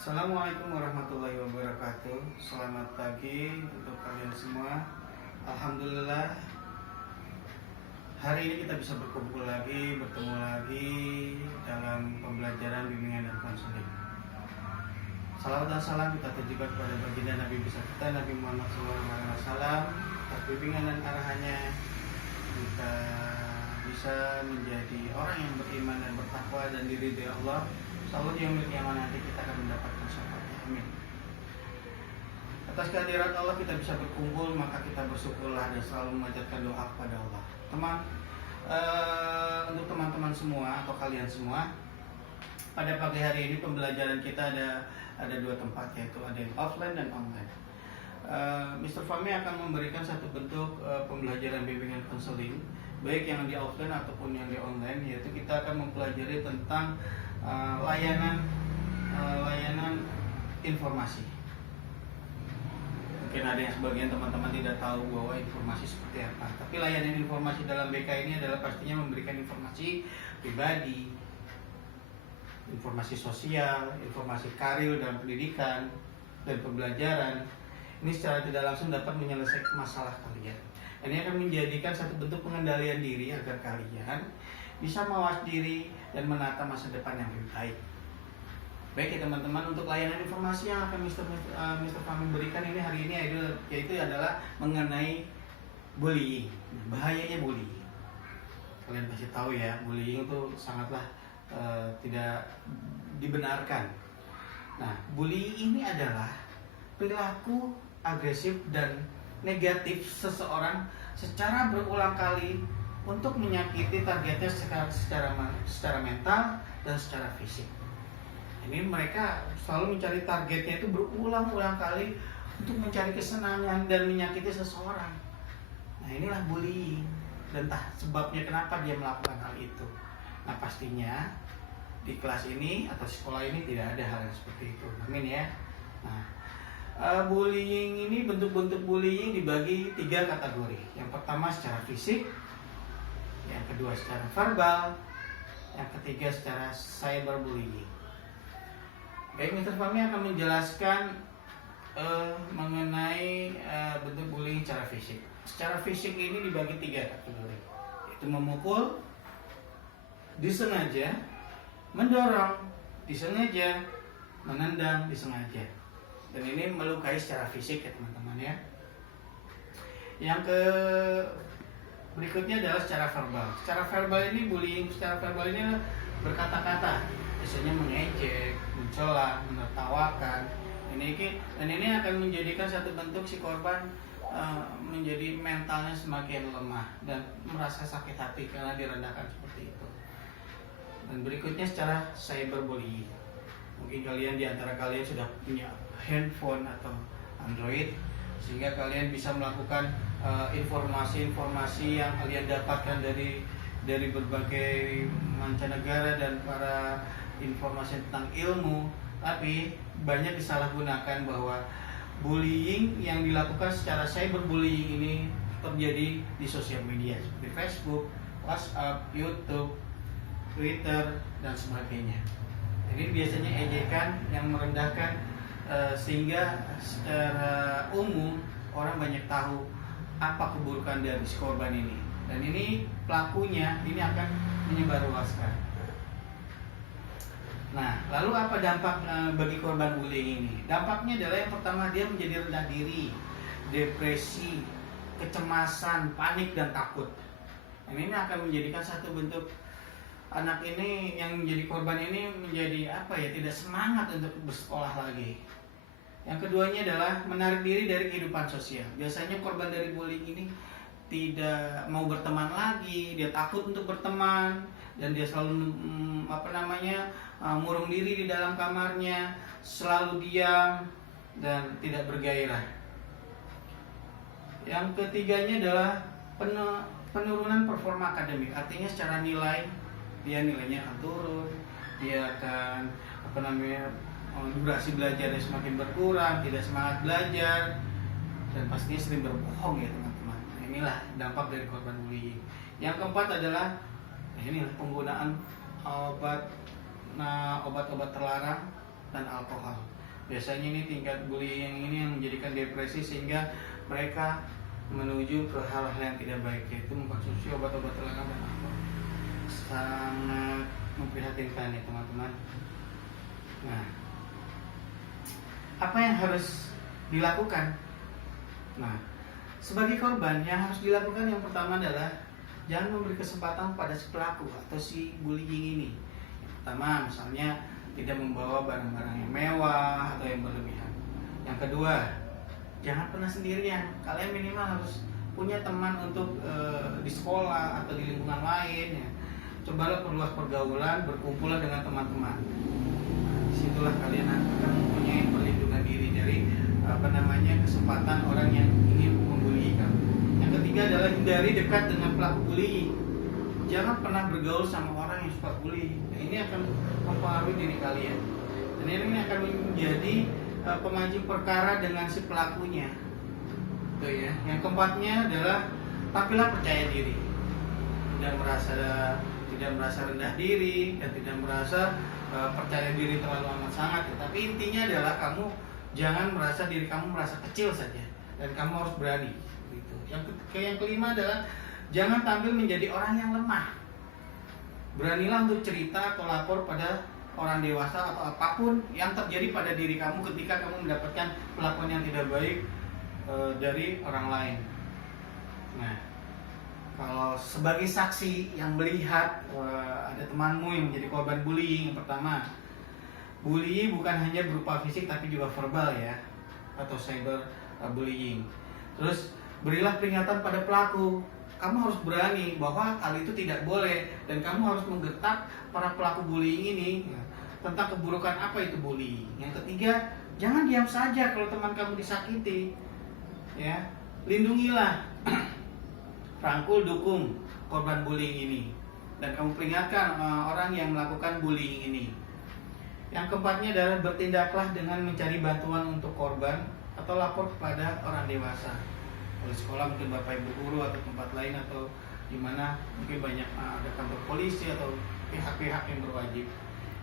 Assalamualaikum warahmatullahi wabarakatuh. Selamat pagi untuk kalian semua. Alhamdulillah, hari ini kita bisa berkumpul lagi, bertemu lagi dalam pembelajaran bimbingan dan konseling. Salawat dan salam kita tujukan kepada baginda Nabi besar kita Nabi Muhammad SAW. Atas bimbingan dan arahannya kita bisa menjadi orang yang beriman dan bertakwa dan diridhai Allah. Selalu yang nanti kita akan mendapatkan syafaatnya. Amin. Atas kehadirat Allah kita bisa berkumpul, maka kita bersyukurlah dan selalu memanjatkan doa kepada Allah. Untuk teman-teman semua atau kalian semua, pada pagi hari ini pembelajaran kita ada dua tempat, yaitu ada yang offline dan online. Mr. Fahmi akan memberikan satu bentuk pembelajaran bimbingan konseling, baik yang di offline ataupun yang di online, yaitu kita akan mempelajari tentang layanan informasi. Mungkin ada yang sebagian teman-teman tidak tahu bahwa informasi seperti apa. Tapi layanan informasi dalam BK ini adalah pastinya memberikan informasi pribadi, informasi sosial, informasi karir dalam pendidikan dan pembelajaran. Ini secara tidak langsung dapat menyelesaikan masalah kalian. Ini akan menjadikan satu bentuk pengendalian diri agar kalian bisa mawas diri dan menata masa depan yang lebih baik. Baik ya teman-teman, untuk layanan informasi yang akan Mr. Fahmi berikan ini hari ini yaitu adalah mengenai bullying. Bahayanya bullying. Kalian pasti tahu ya, bullying itu sangatlah tidak dibenarkan. Nah, bullying ini adalah perilaku agresif dan negatif seseorang secara berulang kali untuk menyakiti targetnya secara mental dan secara fisik. Ini mereka selalu mencari targetnya itu berulang-ulang kali untuk mencari kesenangan dan menyakiti seseorang. Nah, inilah bullying dan sebabnya kenapa dia melakukan hal itu. Nah, pastinya di kelas ini atau sekolah ini tidak ada hal yang seperti itu. Amin ya. Nah, bullying ini, bentuk-bentuk bullying dibagi 3 kategori. Yang pertama secara fisik, yang kedua secara verbal, yang ketiga secara cyberbullying. Baik, Mr. Fahmi akan menjelaskan mengenai bentuk bullying secara fisik. Secara fisik ini dibagi 3 kategori, yaitu memukul, disengaja, mendorong, disengaja, menendang, disengaja. Dan ini melukai secara fisik ya teman-teman ya. Yang berikutnya adalah secara verbal. Secara verbal ini bullying secara verbal ini berkata-kata, biasanya mengejek, mencela, menertawakan. Ini akan menjadikan satu bentuk si korban menjadi mentalnya semakin lemah dan merasa sakit hati karena direndahkan seperti itu. Dan berikutnya secara cyberbullying. Mungkin kalian di antara kalian sudah punya handphone atau Android, sehingga kalian bisa melakukan informasi-informasi yang kalian dapatkan dari berbagai mancanegara dan para informasi tentang ilmu, tapi banyak disalahgunakan bahwa bullying yang dilakukan secara cyberbullying ini terjadi di sosial media seperti Facebook, WhatsApp, YouTube, Twitter dan sebagainya. Ini biasanya ejekan yang merendahkan sehingga secara umum orang banyak tahu apa keburukan dari si korban ini. Dan ini pelakunya ini akan menyebarluaskan. Nah, lalu apa dampak bagi korban bullying ini? Dampaknya adalah yang pertama, dia menjadi rendah diri, depresi, kecemasan, panik dan takut. Dan ini akan menjadikan satu bentuk anak ini yang menjadi korban ini menjadi tidak semangat untuk bersekolah lagi. Yang keduanya adalah menarik diri dari kehidupan sosial. Biasanya korban dari bullying ini tidak mau berteman lagi, dia takut untuk berteman dan dia selalu murung diri di dalam kamarnya, selalu diam dan tidak bergairah. Yang ketiganya adalah penurunan performa akademik, artinya secara nilai dia nilainya akan turun, dia akan durasi belajarnya semakin berkurang, tidak semangat belajar, dan pastinya sering berbohong ya teman-teman. Nah, inilah dampak dari korban bullying. Yang keempat adalah penggunaan obat-obat terlarang dan alkohol. Biasanya ini tingkat bullying ini yang menjadikan depresi sehingga mereka menuju ke hal-hal yang tidak baik, yaitu mengkonsumsi obat-obat terlarang dan alkohol. Sangat memprihatinkan ya teman-teman. Nah, apa yang harus dilakukan? Nah, sebagai korban yang harus dilakukan yang pertama adalah jangan memberi kesempatan pada si pelaku atau si bullying ini. Yang pertama, misalnya tidak membawa barang-barang yang mewah atau yang berlebihan. Yang kedua, jangan pernah sendirian. Kalian minimal harus punya teman untuk di sekolah atau di lingkungan lain ya. Cobalah perluas pergaulan, berkumpullah dengan teman-teman. Disitulah kalian akan mempunyai perlindungan diri dari kesempatan orang yang ingin membuli kamu. Yang ketiga adalah hindari dekat dengan pelaku bullying. Jangan pernah bergaul sama orang yang suka bullying. Nah, ini akan mempengaruhi diri kalian. Dan ini akan menjadi pemancing perkara dengan si pelakunya. Tuh ya. Yang keempatnya adalah tampillah percaya diri. Tidak merasa rendah diri dan tidak merasa percaya diri terlalu amat sangat. Tapi intinya adalah kamu jangan merasa diri kamu merasa kecil saja dan kamu harus berani. Gitu. Yang kelima adalah jangan tampil menjadi orang yang lemah. Beranilah untuk cerita atau lapor pada orang dewasa atau apapun yang terjadi pada diri kamu ketika kamu mendapatkan perlakuan yang tidak baik dari orang lain. Nah, kalau sebagai saksi yang melihat ada temanmu yang menjadi korban bullying, yang pertama, bullying bukan hanya berupa fisik tapi juga verbal ya, atau cyber bullying. Terus berilah peringatan pada pelaku. Kamu harus berani bahwa hal itu tidak boleh dan kamu harus menggetak para pelaku bullying ini tentang keburukan apa itu bullying. Yang ketiga, jangan diam saja kalau teman kamu disakiti. Ya, lindungilah, rangkul, dukung korban bullying ini dan kamu peringatkan orang yang melakukan bullying ini. Yang keempatnya adalah bertindaklah dengan mencari bantuan untuk korban atau lapor kepada orang dewasa. Oleh sekolah, mungkin bapak ibu guru atau tempat lain atau di mana mungkin banyak ada kantor polisi atau pihak-pihak yang berwajib.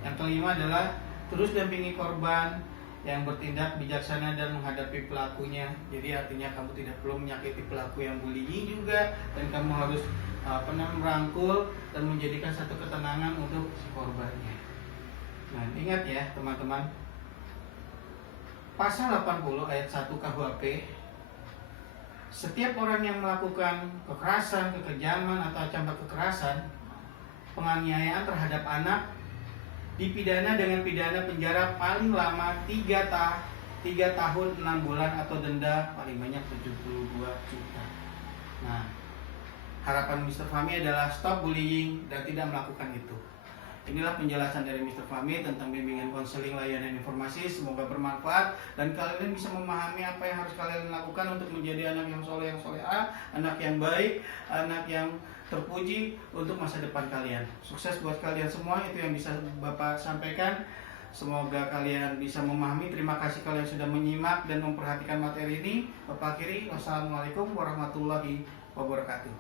Yang kelima adalah terus dampingi korban yang bertindak bijaksana dan menghadapi pelakunya. Jadi artinya kamu tidak perlu menyakiti pelaku yang bullying juga dan kamu harus merangkul dan menjadikan satu ketenangan untuk si korbannya. Nah, ingat ya teman-teman, pasal 80 ayat 1 KUHP, setiap orang yang melakukan kekerasan, kekejaman atau ancaman kekerasan, penganiayaan terhadap anak dipidana dengan pidana penjara paling lama 3 tahun 6 bulan atau denda paling banyak 72 juta. Nah, harapan Mr. Fahmi adalah stop bullying dan tidak melakukan itu. Inilah penjelasan dari Mr. Fahmi tentang bimbingan konseling layanan informasi. Semoga bermanfaat dan kalian bisa memahami apa yang harus kalian lakukan untuk menjadi anak yang soleh, yang soleha, anak yang baik, anak yang terpuji untuk masa depan kalian. Sukses buat kalian semua, itu yang bisa Bapak sampaikan. Semoga kalian bisa memahami. Terima kasih kalian sudah menyimak dan memperhatikan materi ini. Bapak akhiri, wassalamualaikum warahmatullahi wabarakatuh.